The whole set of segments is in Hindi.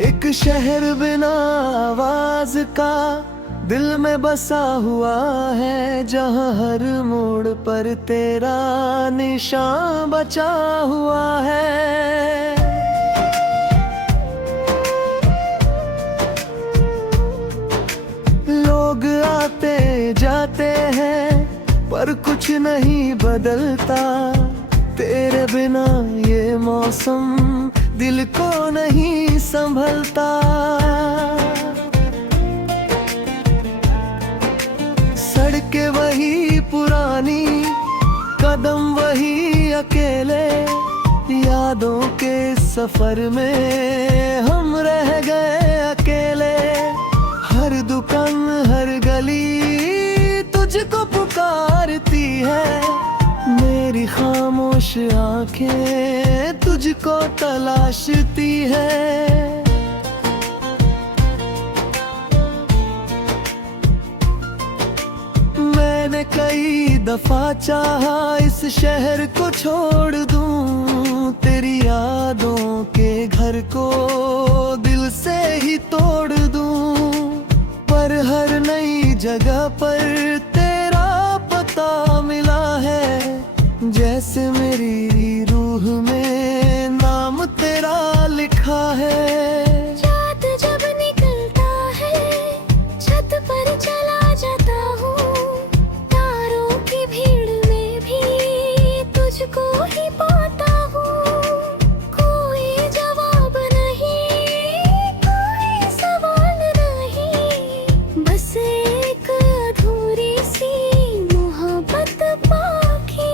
एक शहर बिना आवाज का दिल में बसा हुआ है, जहाँ हर मोड़ पर तेरा निशान बचा हुआ है। लोग आते जाते हैं पर कुछ नहीं बदलता, तेरे बिना ये मौसम दिल को नहीं संभलता। सड़कें वही पुरानी, कदम वही अकेले, यादों के सफर में हम रह गए अकेले। हर दुकान हर गली तुझको पुकारती है, मेरी खामोश आंखें तुझको तलाशती है। मैंने कई दफा चाहा इस शहर को छोड़ दूं, तेरी यादों के घर को दिल से ही तोड़ दूं, पर हर नई जगह पर तेरा पता मिला है। जैसे मेरी रूह में नाम तेरा लिखा है। रात जब निकलता है छत पर चला जाता हूँ, तारों की भीड़ में भी तुझको ही पाता हूँ। कोई जवाब नहीं, कोई सवाल नहीं, बस एक अधूरी सी मोहब्बत बाकी।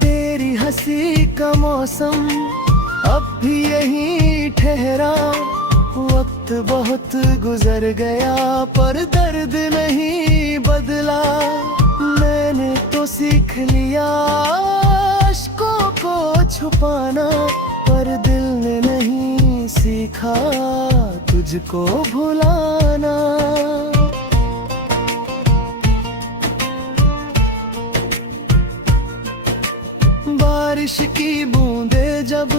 तेरी हंसी का मौसम अब भी यहीं ठहरा, वक्त बहुत गुजर गया पर दर्द नहीं बदला। मैंने तो सीख लिया अश्कों को छुपाना, पर दिल ने नहीं सीखा तुझको भुलाना। बारिश की बूंदें जब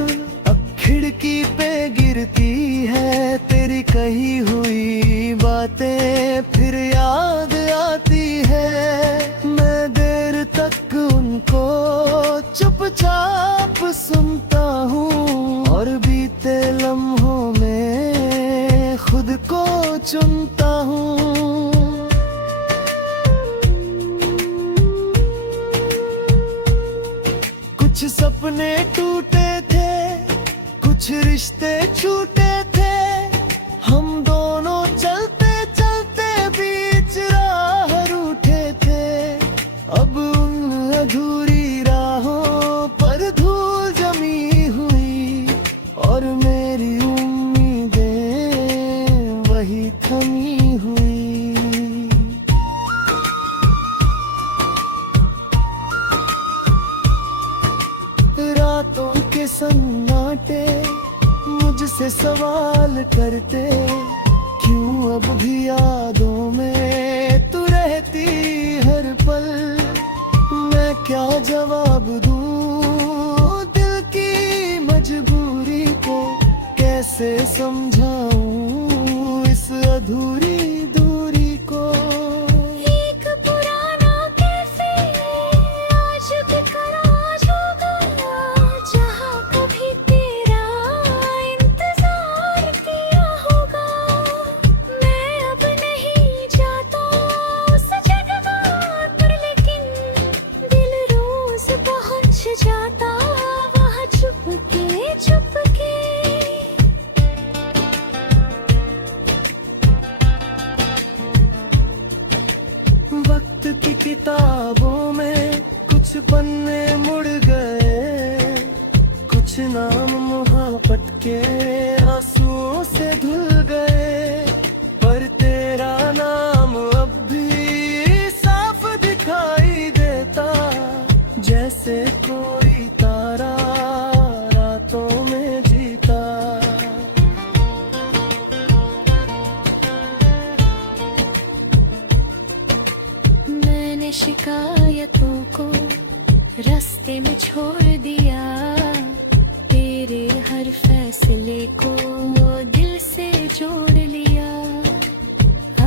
अब खिड़की पे गिरती है, तेरी कही हुई बातें फिर याद आती है। मैं देर तक उनको चुपचाप सुनता हूँ, और बीते लम्हों में खुद को चुनता हूँ। कुछ सपने टूटे थे, कुछ रिश्ते छूटे थे, हम दोनों चलते चलते बीच राह रूठे थे। अब उन अधूरी राहों पर धूल जमी हुई, और मेरी उम्मीदें वही थमी हुई। रातों के सन्नाटे मुझसे सवाल करते, क्यों अब भी यादों में तू रहती हर पल। मैं क्या जवाब दूं दिल की मजबूरी को, कैसे समझाऊं इस अधूरी दूरी को। एक पुराना कैफे आज बिखराज होगा, जहाँ कभी तेरा इंतजार किया होगा। मैं अब नहीं जाता उस जगह पर, लेकिन दिल रोज पहुँच जाता वहाँ चुपके चुपके। वक्त की किताबों में कुछ पन्ने मुड़ गए, कुछ नाम मोहब्बत के आंसुओं से धुल गए, पर तेरा नाम अब भी साफ दिखाई देता, जैसे कोई तारा रातों में जीता। मैंने शिकायतों को रास्ते में छोड़ दिया, तेरे हर फैसले को दिल से जोड़ लिया।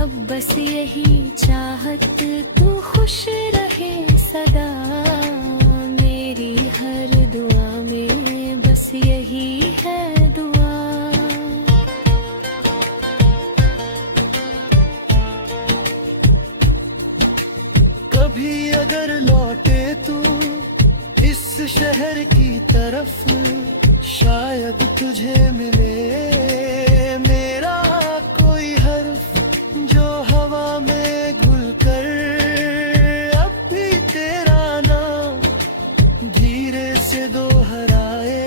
अब बस यही चाहत तू खुश रहे सदा, मेरी हर दुआ में बस यही है दुआ। कभी अगर लौटे तू इस शहर की तरफ, शायद तुझे मिले मेरा कोई हर्फ, जो हवा में घुल कर अब भी तेरा नाम धीरे से दोहराए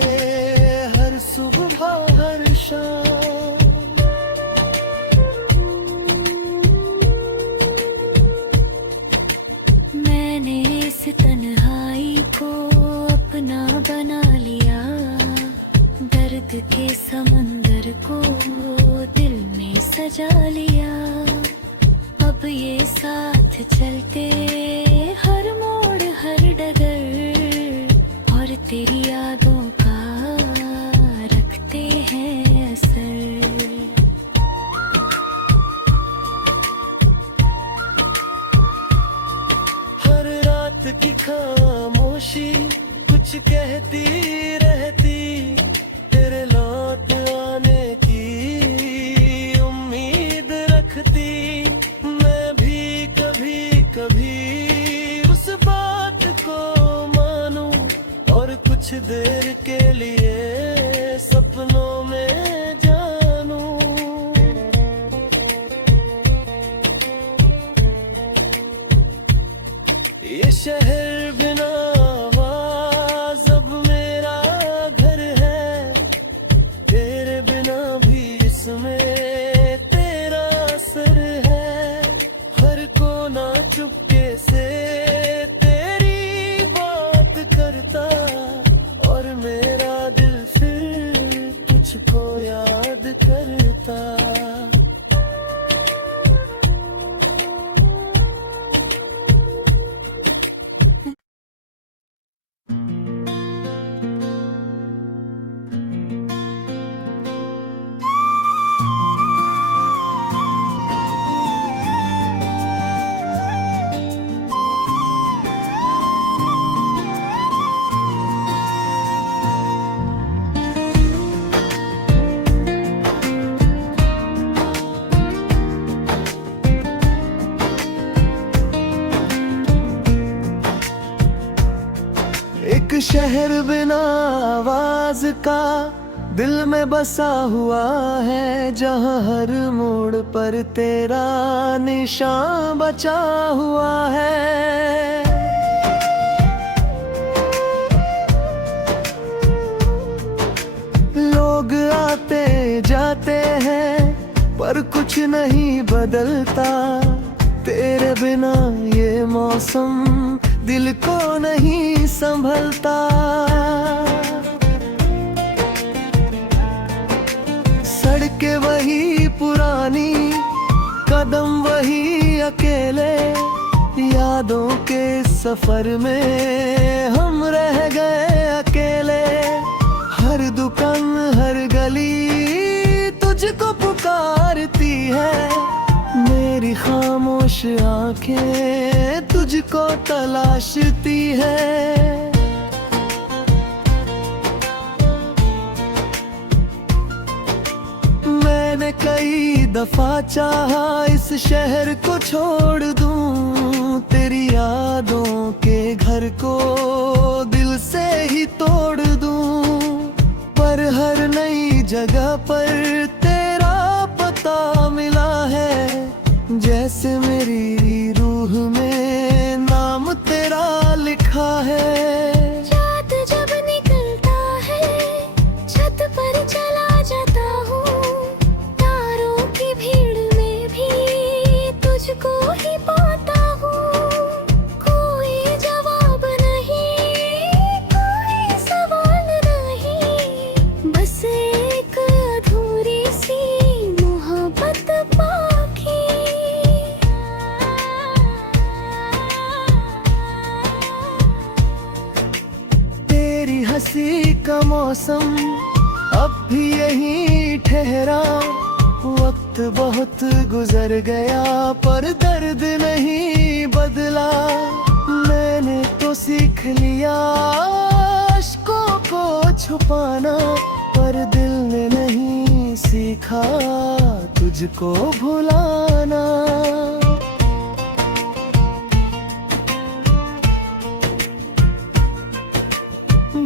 हर सुबह हर शाम। मैंने इस तन्हाई को अपना बना लिया, दर्द के समंदर को दिल में सजा लिया। अब ये साथ चलते हर मोड़ हर डगर, और तेरी यादों का रखते हैं असर। हर रात की खामोशी कुछ कहती रहती, तेरे लौट आने की उम्मीद रखती। मैं भी कभी कभी उस बात को मानूं, और कुछ देर के लिए सपनों में जानूं। ये शहर बिना आवाज़ अब मेरा घर है, तेरे बिना भी इसमें तेरा असर है। हर कोना चुपके से तेरी बात करता, और मेरा दिल फिर तुझको याद करता। एक शहर बिना आवाज का दिल में बसा हुआ है, जहाँ हर मोड़ पर तेरा निशान बचा हुआ है। लोग आते जाते हैं पर कुछ नहीं बदलता, तेरे बिना ये मौसम दिल को नहीं संभलता। सड़कें वही पुरानी, कदम वही अकेले, यादों के सफर में हम रह गए अकेले। हर दुकान हर गली तुझको पुकारती है, मेरी खामोश आंखें तुझको तलाशती है। मैंने कई दफा चाहा इस शहर को छोड़ दूं, तेरी यादों के घर को दिल से ही तोड़ दूं, पर हर नई जगह पर तेरा पता मिला है। जैसे मेरी रूह में नाम तेरा लिखा है। रात जब निकलता है छत पर चला जाता हूँ, तारों की भीड़ में भी तुझको ही पाता हूँ। कोई जवाब नहीं, कोई सवाल नहीं, बस एक अधूरी सी मोहब्बत बाकी। हंसी का मौसम अब भी यहीं ठहरा। वक्त बहुत गुजर गया पर दर्द नहीं बदला। मैंने तो सीख लिया अश्कों को छुपाना, पर दिल ने नहीं सीखा तुझको भुलाना।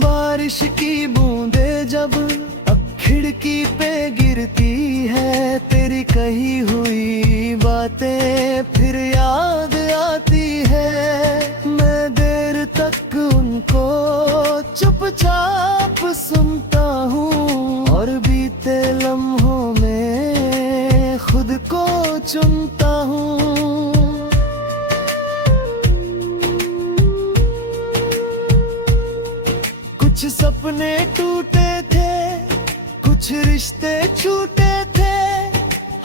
बारिश की बूंदें जब अब खिड़की पे गिरती है, तेरी कही हुई बातें फिर याद आती है। मैं देर तक उनको चुपचाप सुनता हूँ और बीते लम्हों में खुद को चुनता हूँ। कुछ सपने टूटे थे, कुछ रिश्ते छूटे थे,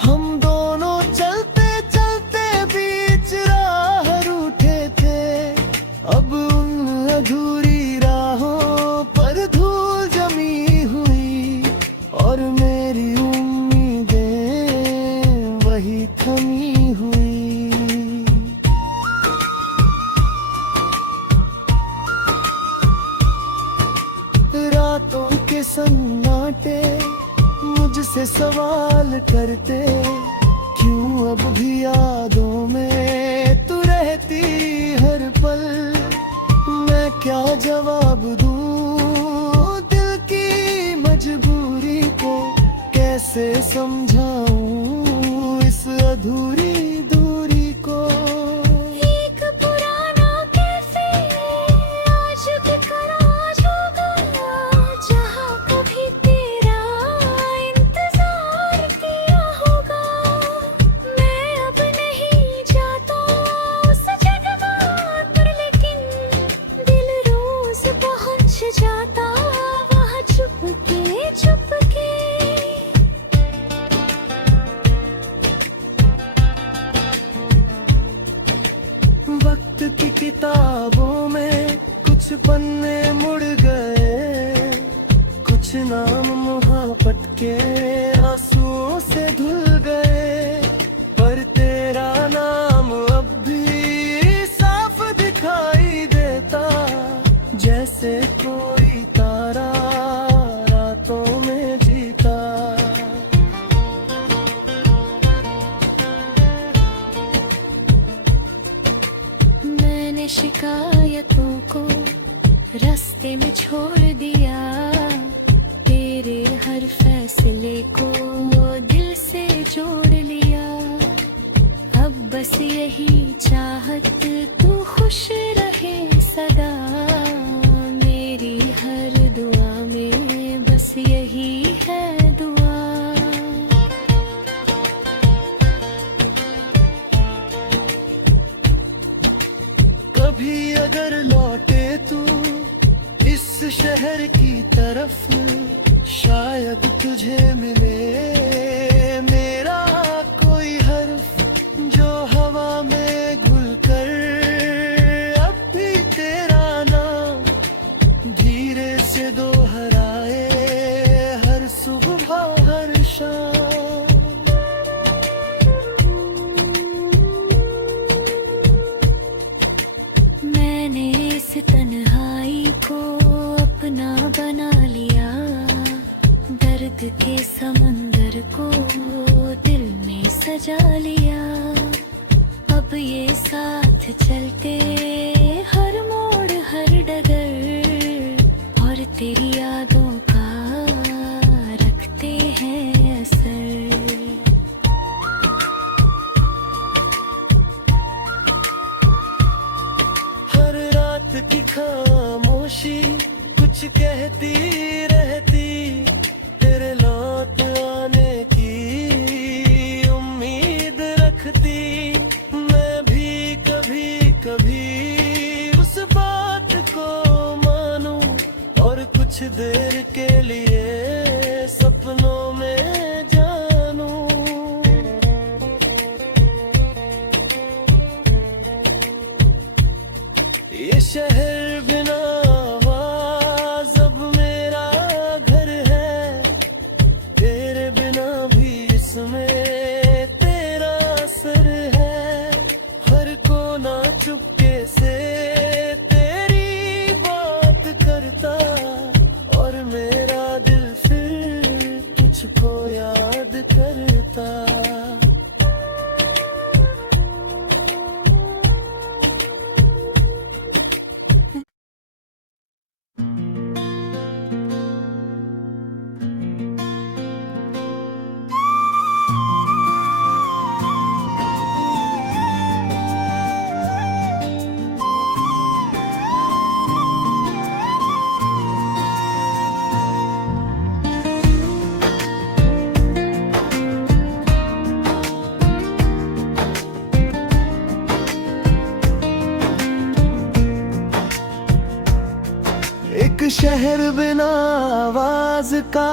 हम दोनों चलते चलते बीच राह रूठे थे। अब उन अधूरी राहों पर धूल जमी हुई और मेरी उम्मीदें वही थमी हुई। रातों के सन्नाटे मुझसे सवाल करते, क्यों अब भी यादों में तू रहती हर पल। मैं क्या जवाब दूं दिल की मजबूरी को, कैसे समझाऊं इस अधूरी दूरी को। एक पुराना कैफे आज बिखराज होगा, जहाँ कभी तेरा इंतजार किया होगा। मैं अब नहीं जाता उस जगह पर, लेकिन दिल रोज पहुँच जाता वहाँ चुपके चुपके। वक्त की किताबों में कुछ पन्ने मुड़ गए, कुछ नाम मोहब्बत के आंसुओं से धुल गए, पर तेरा नाम अब भी साफ दिखाई देता, जैसे कोई तारा रातों में जीता। मैंने शिकायतों को रास्ते में छोड़ दिया, तेरे हर फैसले को दिल से जोड़ लिया। अब बस यही चाहत तू खुश रहे सदा, मेरी हर दुआ में बस यही है दुआ। कभी अगर लौटे तू इस शहर की तरफ, शायद तुझे मिले मेरा कोई हर्फ, जो हवा में घुल कर अब भी तेरा नाम धीरे से दोहराए हर सुबह हर शाम। मैंने इस तन्हाई को अपना बना लिया, दर्द के समंदर को दिल में सजा लिया। अब ये साथ चलते हर मोड़ हर डगर, और तेरी यादों का रखते हैं असर। हर रात की खामोशी कुछ कहती रहती, तेरे लौट आने की उम्मीद रखती। मैं भी कभी कभी उस बात को मानूं और कुछ देर के लिए सपनों में जानूं। ये शहर बिना आवाज अब शहर बिना आवाज का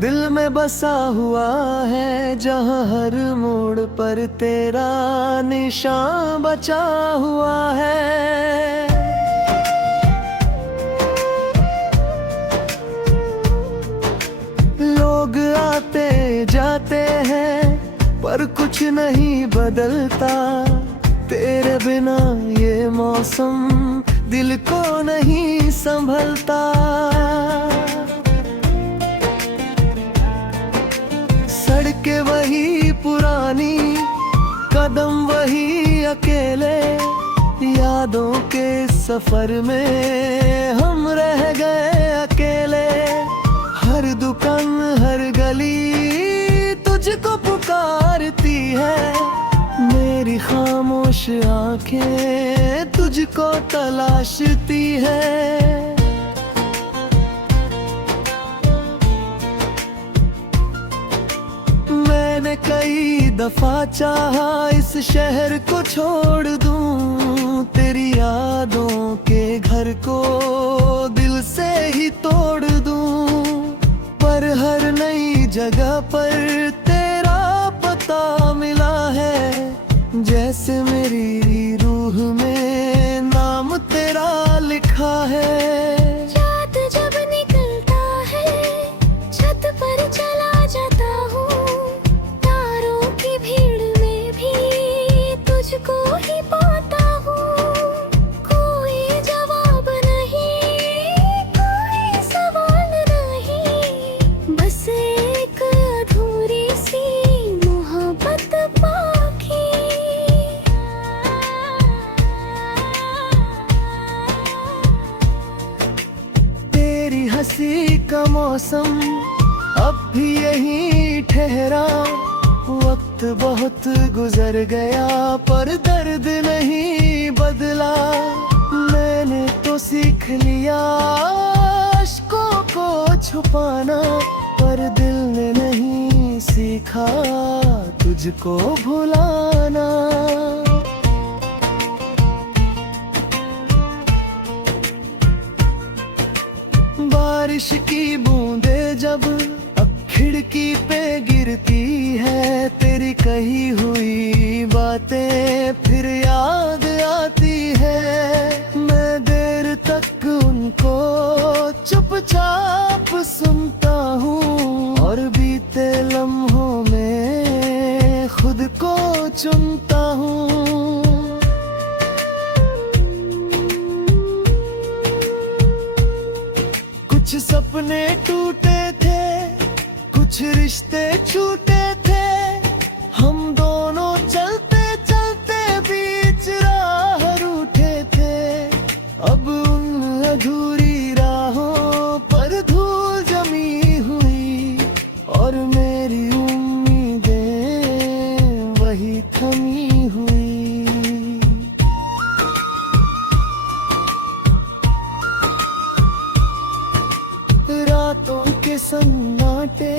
दिल में बसा हुआ है, जहाँ हर मोड़ पर तेरा निशान बचा हुआ है। लोग आते जाते हैं पर कुछ नहीं बदलता, तेरे बिना ये मौसम दिल को नहीं संभलता। सड़कें वही पुरानी, कदम वही अकेले, यादों के सफर में हम रह गए अकेले। हर दुकान हर गली तुझको पुकारती है, मेरी खामोश आंखें तुझको तलाशती है। मैंने कई दफा चाहा इस शहर को छोड़ दूं, तेरी यादों के घर को दिल से ही तोड़ दूं, पर हर नई जगह पर तेरा पता मिला है, जैसे मेरी रूह में नाम तेरा लिखा है। रात जब निकलता है छत पर चला जाता हूँ, तारों की भीड़ में भी तुझको ही पाता हूँ। कोई जवाब नहीं, कोई सवाल नहीं, बस एक अधूरी सी मोहब्बत बाकी। तेरी हंसी का मौसम अब भी यहीं ठहरा, वक्त बहुत गुजर गया पर दर्द नहीं बदला। मैंने तो सीख लिया अश्कों को छुपाना, पर दिल ने नहीं सीखा तुझको भुलाना। बारिश की बूंदें जब अब खिड़की पे गिरती है, तेरी कही हुई बातें फिर याद आती है। मैं देर तक उनको चुपचाप सुनता हूँ, और बीते लम्हों में खुद को चुनता हूँ। कुछ सपने टूटे थे, कुछ रिश्ते छूटे थे, हम दोनों चलते चलते बीच राह रूठे थे। अब उन अधूरी राहों पर धूल जमी हुई, और मेरी उम्मीदें वही थमी हुई। रातों के सन्नाटे